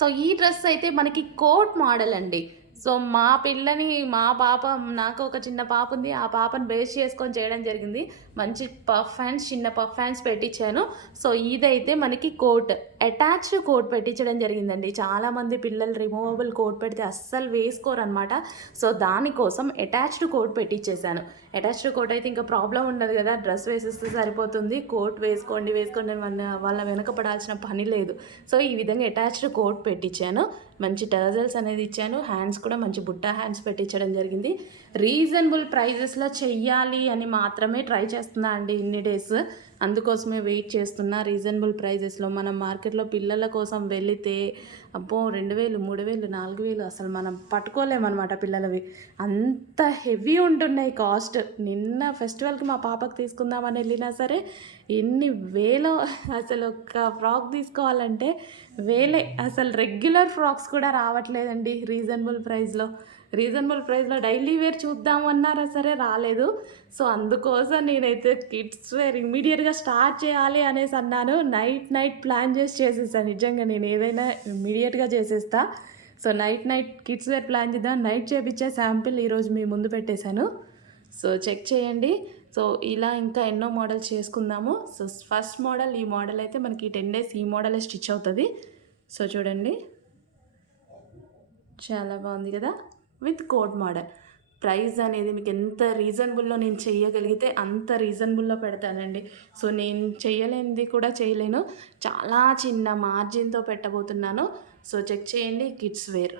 So ఈ dress అయితే మనకి కోట్ మోడల్ అండి. సో మా పిల్లని మా పాప నాకు ఒక చిన్న పాప ఉంది. ఆ పాపను బేస్ చేసుకొని చేయడం జరిగింది. మంచి పఫ్ హ్యాండ్స్ చిన్న పఫ్ హ్యాండ్స్ పెట్టించాను. సో ఇదైతే మనకి కోట్ అటాచ్డ్ కోట్ పెట్టించడం జరిగిందండి. చాలామంది పిల్లలు రిమూవబుల్ కోట్ పెడితే అస్సలు వేసుకోరు అనమాట సో దానికోసం అటాచ్డ్ కోట్ పెట్టించేశాను. అటాచ్డ్ కోట్ అయితే ఇంకా ప్రాబ్లం ఉండదు కదా. డ్రెస్ వేసేస్తే సరిపోతుంది. కోట్ వేసుకోండి వేసుకోండి వాళ్ళ వాళ్ళ వెనక పడాల్సిన పని లేదు. సో ఈ విధంగా అటాచ్డ్ కోట్ పెట్టించాను. మంచి టజల్స్ అనేది ఇచ్చాను. హ్యాండ్స్ కూడా మంచి బుట్ట హ్యాండ్స్ పెట్టించడం జరిగింది. రీజనబుల్ ప్రైజెస్లో చెయ్యాలి అని మాత్రమే ట్రై చేస్తున్నా అండి ఇన్ని డేస్. అందుకోసమే వెయిట్ చేస్తున్నా. రీజనబుల్ ప్రైజెస్లో మనం మార్కెట్లో పిల్లల కోసం వెళితే అబ్బో రెండు వేలు మూడు వేలు నాలుగు వేలు అసలు మనం పట్టుకోలేమన్నమాట పిల్లలవి. అంత హెవీ ఉంటున్నాయి కాస్ట్. నిన్న ఫెస్టివల్కి మా పాపకి తీసుకుందామని వెళ్ళినా సరే ఎన్ని వేలో అసలు ఒక ఫ్రాక్ తీసుకోవాలంటే వేలే. అసలు రెగ్యులర్ ఫ్రాక్స్ కూడా రావట్లేదండి రీజనబుల్ ప్రైస్లో రీజనబుల్ ప్రైస్లో డైలీ వేర్ చూద్దాం అన్నారా? సరే రాలేదు. సో అందుకోసం నేనైతే కిడ్స్ వేర్ ఇమీడియట్గా స్టార్ట్ చేయాలి అనేసి అన్నాను. నైట్ నైట్ ప్లాన్ చేసి చేసేస్తాను నిజంగా నేను ఏదైనా ఇమీడియట్గా చేసేస్తా. So night night kids wear plan చేద్దాం. నైట్ చేపించే శాంపిల్ ఈరోజు మీ ముందు పెట్టేశాను. సో చెక్ చేయండి. సో ఇలా ఇంకా ఎన్నో మోడల్స్ చేసుకుందాము. సో ఫస్ట్ మోడల్ ఈ మోడల్ అయితే మనకి టెన్ డేస్ ఈ మోడలే స్టిచ్ అవుతుంది. సో చూడండి. చాలా బాగుంది కదా? With code model. ప్రైస్ అనేది మీకు ఎంత రీజనబుల్లో నేను చేయగలిగితే అంత రీజనబుల్లో పెడతానండి. సో నేను చేయలేనిది కూడా చేయలేను. చాలా చిన్న మార్జిన్తో పెట్టబోతున్నాను. సో చెక్ చేయండి. Kids wear.